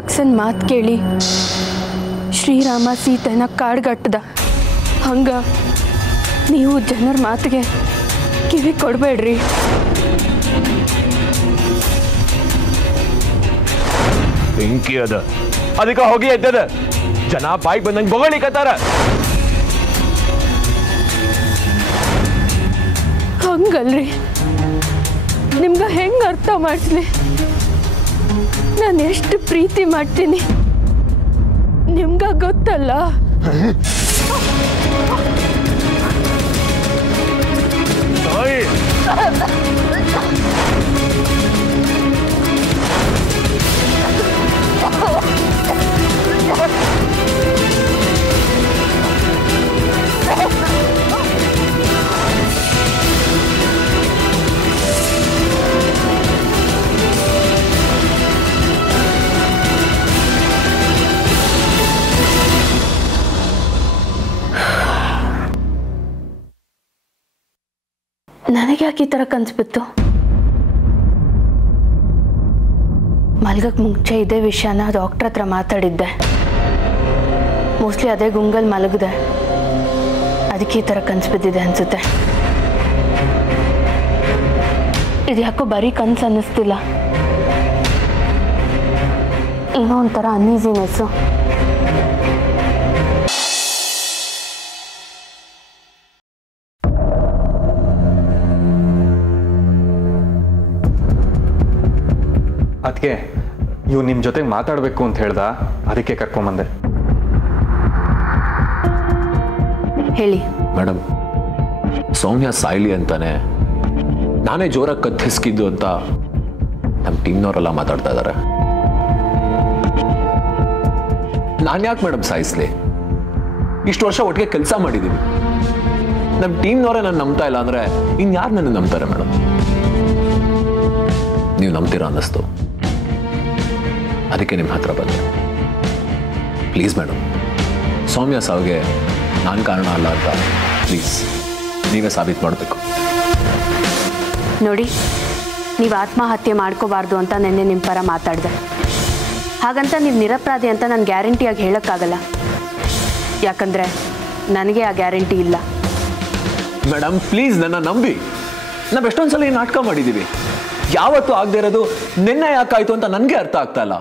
ಅಕ್ಸನ್ ಮಾತು ಕೇಳಿ ಶ್ರೀರಾಮ ಸೀತೆನ ಕಾಡ್ಗಟ್ಟದ. ಹಂಗ ನೀವು ಜನರ ಮಾತಿಗೆ ಕಿವಿ ಕೊಡಬೇಡ್ರಿ. ಬೆಂಕಿ ಅದ, ಅದಕ್ಕೆ ಹೋಗಿ ಎದ್ದದ. ಜನ ಬಾಯಿಗೆ ಬಂದಂಗೆ ಬೊಗಳಿಕತ್ತಾರ. ಹಂಗಲ್ರಿ, ನಿಮ್ಗೆ ಹೆಂಗೆ ಅರ್ಥ ಮಾಡಿಸ್ಲಿ? ನಾನು ಎಷ್ಟು ಪ್ರೀತಿ ಮಾಡ್ತೀನಿ ನಿಮ್ಗ ಗೊತ್ತಲ್ಲ. ನನಗೆ ಯಾಕೆ ಈ ಥರ ಕನ್ಸ್ಬಿತ್ತು? ಮಲ್ಗಕ್ಕೆ ಮುಂಚೆ ಇದೇ ವಿಷಯನ ಡಾಕ್ಟ್ರ್ ಹತ್ರ ಮಾತಾಡಿದ್ದೆ. ಮೋಸ್ಟ್ಲಿ ಅದೇ ಗುಂಗಲ್ ಮಲಗಿದೆ, ಅದಕ್ಕೆ ಈ ಥರ ಕನ್ಸ್ಬಿದ್ದಿದೆ ಅನ್ಸುತ್ತೆ. ಇದು ಯಾಕೋ ಬರೀ ಕನ್ಸು ಅನ್ನಿಸ್ತಿಲ್ಲ, ಏನೋ ಒಂಥರ ಅನ್ಈಸಿನೆಸ್ಸು. ಅದಕ್ಕೆ ಇವ್ ನಿಮ್ಮ ಜೊತೆಗೆ ಮಾತಾಡಬೇಕು ಅಂತ ಹೇಳ್ದ, ಅದಕ್ಕೆ ಕರ್ಕೊಂಬಂದೆ. ಹೇಳಿ ಮೇಡಮ್, ಸೌಮ್ಯ ಸಾಯ್ಲಿ ಅಂತಾನೆ ನಾನೇ ಜೋರಾಗಿ ಕತ್ತಿಸ್ಕಿದ್ದು ಅಂತ ನಮ್ಮ ಟೀಮ್ನವರೆಲ್ಲ ಮಾತಾಡ್ತಾ ಇದ್ದಾರೆ. ನಾನು ಯಾಕೆ ಮೇಡಮ್ ಸಾಯಿಸ್ಲಿ? ಇಷ್ಟು ವರ್ಷ ಒಟ್ಟಿಗೆ ಕೆಲಸ ಮಾಡಿದ್ದೀವಿ. ನಮ್ಮ ಟೀಮ್ನವರೇ ನಾನು ನಂಬ್ತಾ ಇಲ್ಲ ಅಂದ್ರೆ ಇನ್ಯಾರು ನನ್ನ ನಂಬ್ತಾರೆ ಮೇಡಮ್? ನೀವು ನಂಬ್ತೀರಾ ಅನ್ನಿಸ್ತು, ಅದಕ್ಕೆ ನಿಮ್ಮ ಹತ್ರ ಬಂದೆ. ಪ್ಲೀಸ್ ಮೇಡಮ್, ಸೌಮ್ಯ ಸಾವಿಗೆ ನಾನು ಕಾರಣ ಅಲ್ಲ ಅಂತ ಪ್ಲೀಸ್ ನೀವೇ ಸಾಬೀತು ಮಾಡಬೇಕು. ನೋಡಿ, ನೀವು ಆತ್ಮಹತ್ಯೆ ಮಾಡ್ಕೋಬಾರ್ದು ಅಂತ ನೆನ್ನೆ ನಿಮ್ಮ ಪರ ಮಾತಾಡಿದೆ. ಹಾಗಂತ ನೀವು ನಿರಪರಾಧಿ ಅಂತ ನಾನು ಗ್ಯಾರಂಟಿಯಾಗಿ ಹೇಳೋಕ್ಕಾಗಲ್ಲ, ಯಾಕಂದರೆ ನನಗೆ ಆ ಗ್ಯಾರಂಟಿ ಇಲ್ಲ. ಮೇಡಮ್ ಪ್ಲೀಸ್ ನನ್ನ ನಂಬಿ. ನಾವು ಎಷ್ಟೊಂದು ಸಲ ಈ ನಾಟಕ ಮಾಡಿದ್ದೀವಿ, ಯಾವತ್ತೂ ಆಗದೆ ಇರೋದು ನಿನ್ನೆ ಯಾಕಾಯ್ತು ಅಂತ ನನಗೆ ಅರ್ಥ ಆಗ್ತಾ ಇಲ್ಲ.